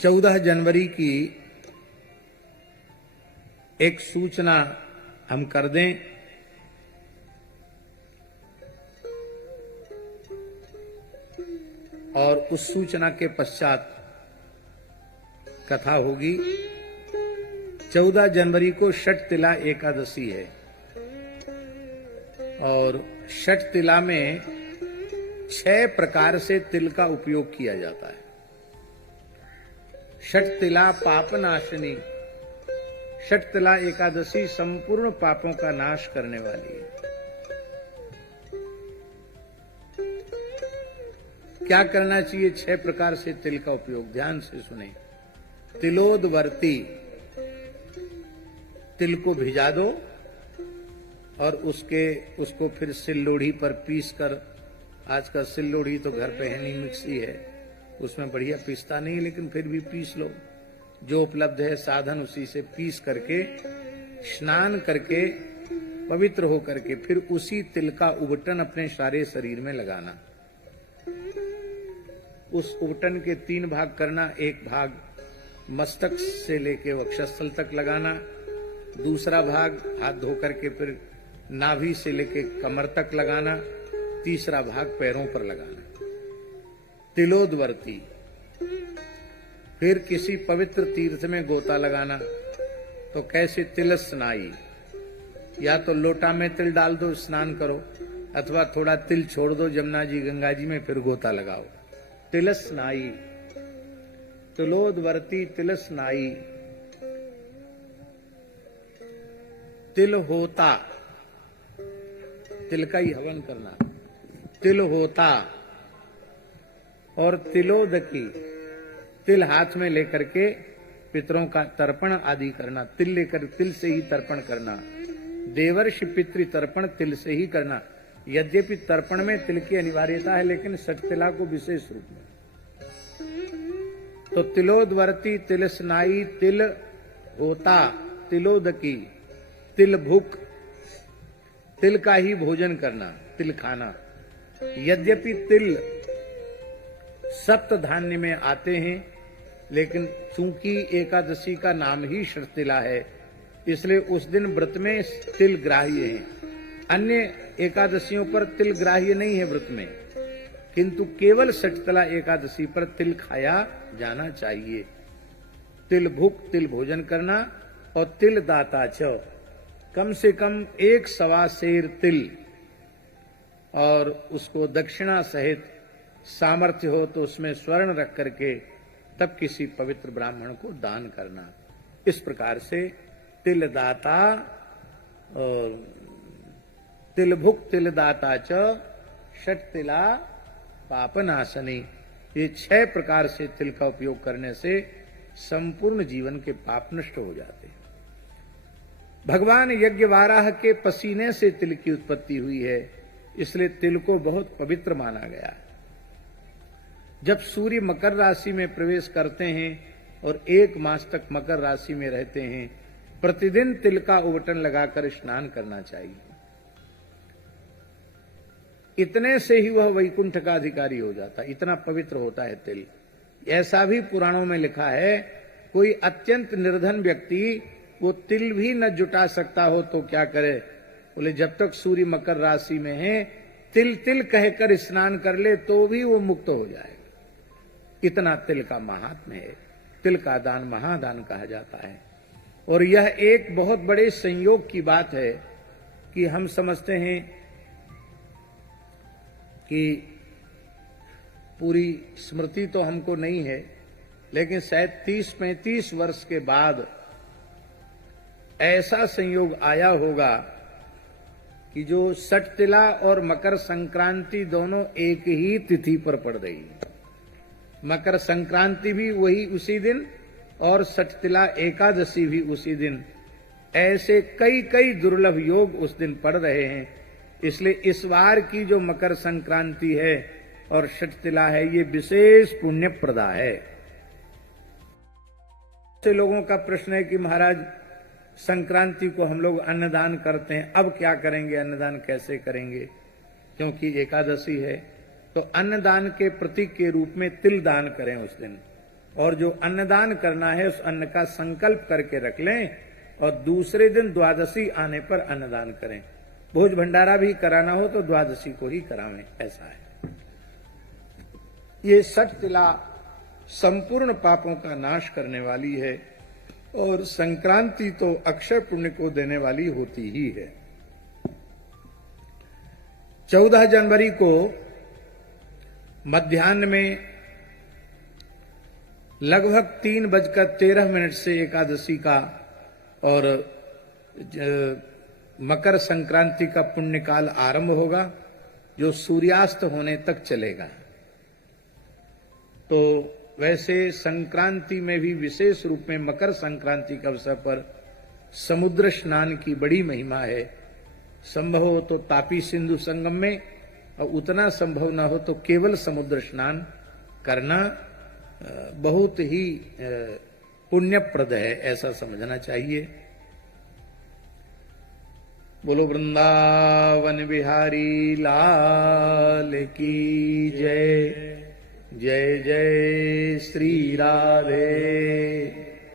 14 जनवरी की एक सूचना हम कर दें। और उस सूचना के पश्चात कथा होगी। 14 जनवरी को षठ तिला एकादशी है और षठ तिला में 6 प्रकार से तिल का उपयोग किया जाता है। षठ तिला पापनाशनी, षठ तिला एकादशी संपूर्ण पापों का नाश करने वाली है। क्या करना चाहिए 6 प्रकार से तिल का उपयोग? ध्यान से सुने। तिलोदवर्ती, तिल को भिजा दो और उसको फिर सिल्लोढ़ी पर पीस कर, आजकल सिल्लोढ़ी तो घर पे है नहीं, मिक्सी है, उसमें बढ़िया पीसता नहीं, लेकिन फिर भी पीस लो, जो उपलब्ध है साधन उसी से पीस करके स्नान करके पवित्र हो करके फिर उसी तिल का उबटन अपने सारे शरीर में लगाना। उस उबटन के 3 भाग करना। एक भाग मस्तक से लेके वक्षस्थल तक लगाना, दूसरा भाग हाथ धो करके फिर नाभि से लेके कमर तक लगाना, तीसरा भाग पैरों पर लगाना। तिलोदवर्ती। फिर किसी पवित्र तीर्थ में गोता लगाना। तो कैसे? तिलस्नाई, या तो लोटा में तिल डाल दो, स्नान करो, अथवा थोड़ा तिल छोड़ दो जमुना जी गंगा जी में, फिर गोता लगाओ। तिलस्नाई, तिलोदवर्ती, तिलस्नाई। तिल होता, तिल का ही हवन करना, तिल होता। और तिलोदकी, तिल हाथ में लेकर के पितरों का तर्पण आदि करना, तिल लेकर तिल से ही तर्पण करना। देवर्षि पितृ तर्पण तिल से ही करना। यद्यपि तर्पण में तिल की अनिवार्यता है, लेकिन षठ तिला को विशेष रूप में। तो तिलोदवर्ती, तिलस्नाई, तिल होता, तिलोदकी, तिल भुक, तिल का ही भोजन करना, तिल खाना। यद्यपि तिल सप्त धान्य में आते हैं, लेकिन चूंकि एकादशी का नाम ही षठ तिला है, इसलिए उस दिन व्रत में तिल ग्राह्य है। अन्य एकादशियों पर तिल ग्राह्य नहीं है व्रत में, किंतु केवल षठ तिला एकादशी पर तिल खाया जाना चाहिए। तिल भुक, तिल भोजन करना। और तिल दाता च, कम से कम 1 सवा सेर तिल, और उसको दक्षिणा सहित सामर्थ्य हो तो उसमें स्वर्ण रख करके तब किसी पवित्र ब्राह्मण को दान करना। इस प्रकार से तिल दाता और तिल भुक, तिल दाता च, षठ तिला पापनाशनी। ये 6 प्रकार से तिल का उपयोग करने से संपूर्ण जीवन के पाप नष्ट हो जाते हैं। भगवान यज्ञवाराह के पसीने से तिल की उत्पत्ति हुई है, इसलिए तिल को बहुत पवित्र माना गया है। जब सूर्य मकर राशि में प्रवेश करते हैं और 1 मास तक मकर राशि में रहते हैं, प्रतिदिन तिल का उबटन लगाकर स्नान करना चाहिए। इतने से ही वह वैकुंठ का अधिकारी हो जाता है, इतना पवित्र होता है तिल। ऐसा भी पुराणों में लिखा है, कोई अत्यंत निर्धन व्यक्ति वो तिल भी न जुटा सकता हो तो क्या करे? बोले जब तक सूर्य मकर राशि में है, तिल तिल कहकर स्नान कर ले तो भी वो मुक्त हो जाएगा। इतना तिल का महात्म्य है। तिल का दान महादान कहा जाता है। और यह एक बहुत बड़े संयोग की बात है कि हम समझते हैं कि पूरी स्मृति तो हमको नहीं है, लेकिन शायद 30-35 वर्ष के बाद ऐसा संयोग आया होगा कि जो षठ तिला और मकर संक्रांति दोनों एक ही तिथि पर पड़ रही। मकर संक्रांति भी वही उसी दिन और षठ तिला एकादशी भी उसी दिन। ऐसे कई कई दुर्लभ योग उस दिन पड़ रहे हैं। इसलिए इस बार की जो मकर संक्रांति है और षठ तिला है, ये विशेष पुण्य प्रदा है। से लोगों का प्रश्न है कि महाराज संक्रांति को हम लोग अन्नदान करते हैं, अब क्या करेंगे, अन्नदान कैसे करेंगे? क्योंकि एकादशी है, तो अन्नदान के प्रतीक के रूप में तिल दान करें उस दिन। और जो अन्नदान करना है उस अन्न का संकल्प करके रख लें और दूसरे दिन द्वादशी आने पर अन्नदान करें। भोज भंडारा भी कराना हो तो द्वादशी को ही करावें, ऐसा है। ये सठ तिला संपूर्ण पापों का नाश करने वाली है और संक्रांति तो अक्षय पुण्य को देने वाली होती ही है। 14 जनवरी को मध्याह्न में लगभग 3:13 से एकादशी का और मकर संक्रांति का पुण्य काल आरंभ होगा, जो सूर्यास्त होने तक चलेगा। तो वैसे संक्रांति में भी विशेष रूप में मकर संक्रांति के अवसर पर समुद्र स्नान की बड़ी महिमा है। संभव हो तो तापी सिंधु संगम में, और उतना संभव न हो तो केवल समुद्र स्नान करना बहुत ही पुण्यप्रद है, ऐसा समझना चाहिए। बोलो वृंदावन बिहारी लाल की जय। जय जय श्री राधे।